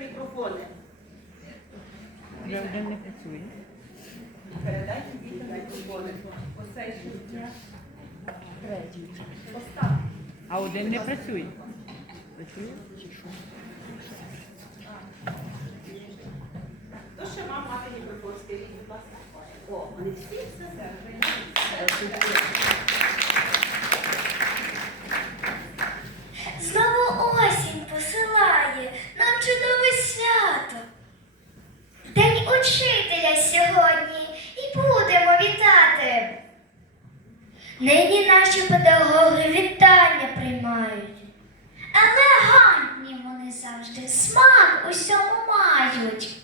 мікрофони. Вже один не працює. Передайте дітям мікрофони. Оцей ще. Третій. А один не працює. Працює? Чи що? Хто ще мав мати мікрофон? Скажіть, будь ласка. О, вони всі все Знову Нині наші педагоги вітання приймають. Елегантні вони завжди смак усьому мають.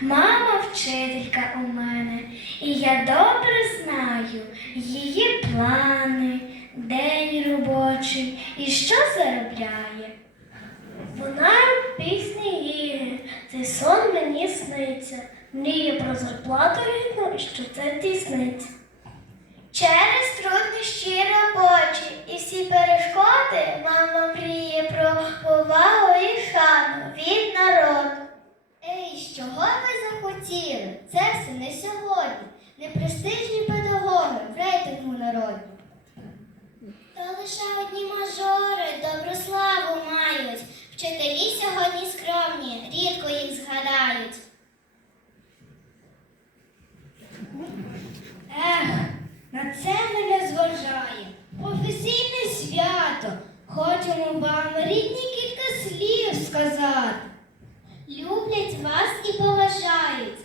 Мама вчителька у мене, і я добре її плани, день робочий і що заробляє. Вона пісні її, цей сон мені сниться, мріє про зарплату рідну, і що це тісниця. Через труднощі робочі і всі перешкоди мама мріє про повагу і шану від народу. Ей, чого ви захотіли? Це все не сьогодні. Непрестижні педагоги в рейтингу народу. Та лише одні мажори добру славу мають. Вчителі сьогодні скромні, рідко їх згадають. Ех, на це не зважає. Професійне свято. Хочемо вам рідні кілька слів сказати. Люблять вас і поважають.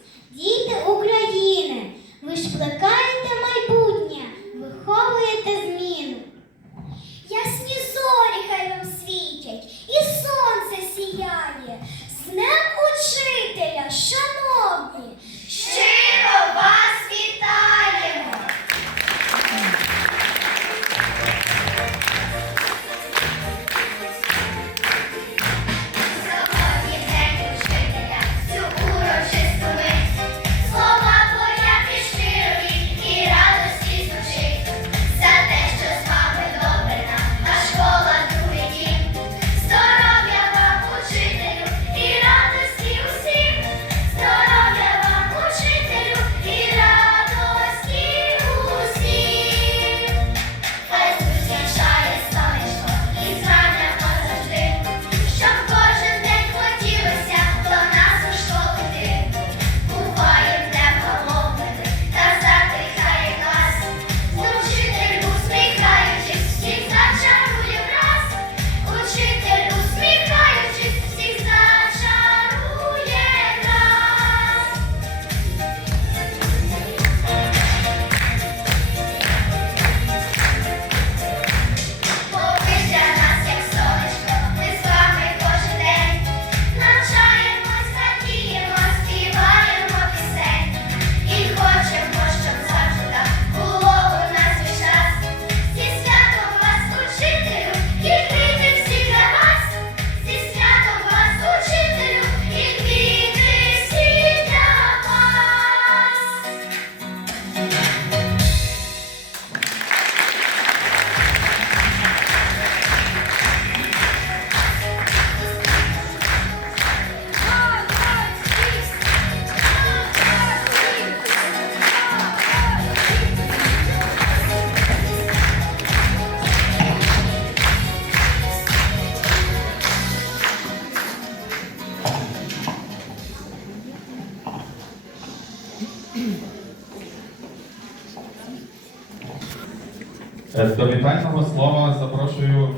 До вітального слова запрошую